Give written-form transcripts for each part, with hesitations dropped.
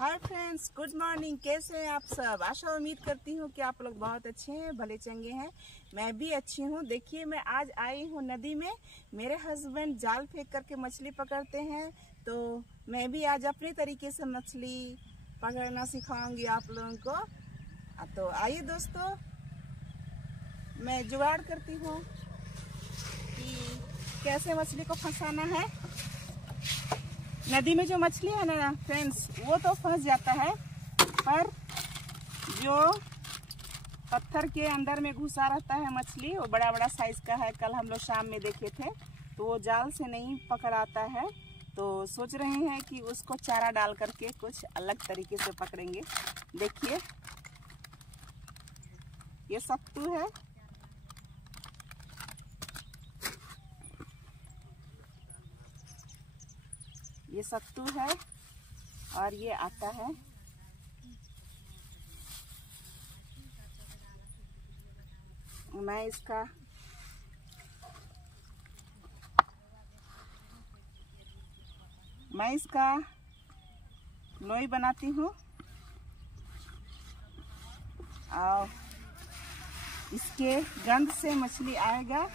Hi friends, good morning. कैसे हैं आप सब? आशा उम्मीद करती हूँ कि आप लोग बहुत अच्छे हैं, भले चंगे हैं। मैं भी अच्छी हूँ। देखिए, मैं आज आई हूँ नदी में। मेरे हस्बैंड जाल फेंक करके मछली पकड़ते हैं, तो मैं भी आज अपने तरीके से मछली पकड़ना सिखाऊंगी आप लोगों को। तो आइए दोस्तों, मैं जुगाड़ करती हूँ कि कैसे मछली को फंसाना है। नदी में जो मछली है ना फ्रेंड्स, वो तो फंस जाता है, पर जो पत्थर के अंदर में घुसा रहता है मछली, वो बड़ा बड़ा साइज का है। कल हम लोग शाम में देखे थे, तो वो जाल से नहीं पकड़ाता है। तो सोच रहे हैं कि उसको चारा डाल करके कुछ अलग तरीके से पकड़ेंगे। देखिए, ये सत्तू है। ये सत्तू है और ये आटा है। मैं इसका लोई बनाती हूँ और इसके गंध से मछली आएगा।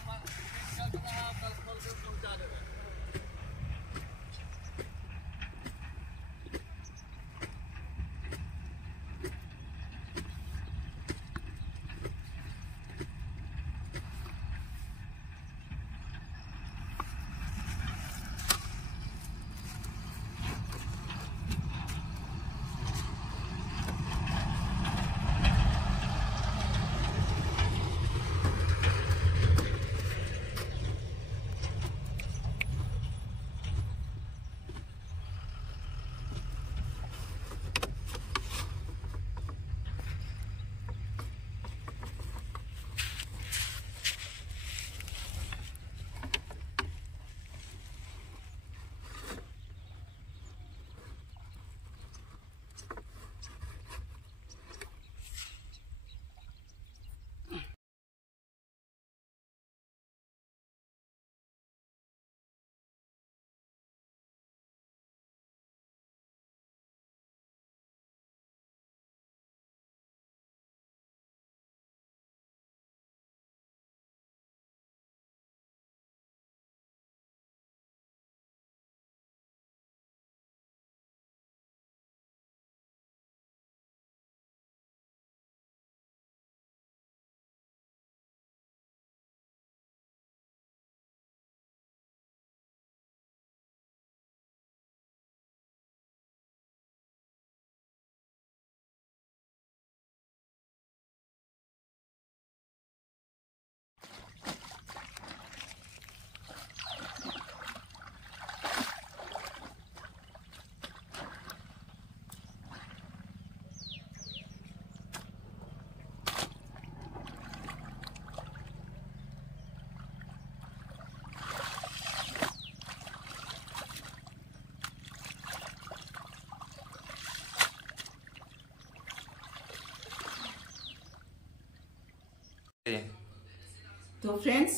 तो फ्रेंड्स,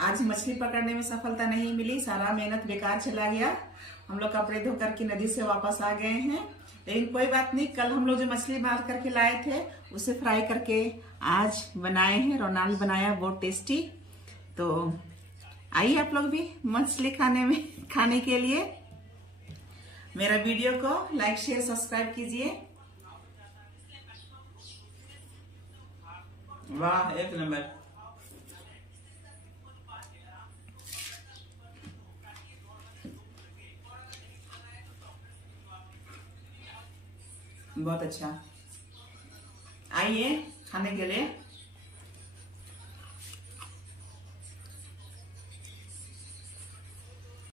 आज मछली पकड़ने में सफलता नहीं मिली, सारा मेहनत बेकार चला गया। हम लोग कपड़े धो करके नदी से वापस आ गए हैं, लेकिन कोई बात नहीं। कल हम लोग जो मछली मार करके लाए थे, उसे फ्राई करके आज बनाए हैं। रोनाल्ड बनाया, बहुत टेस्टी। तो आइए आप लोग भी मछली खाने के लिए मेरा वीडियो को लाइक शेयर सब्सक्राइब कीजिए। वाह, एक नंबर। बहुत अच्छा। आइए खाने के लिए।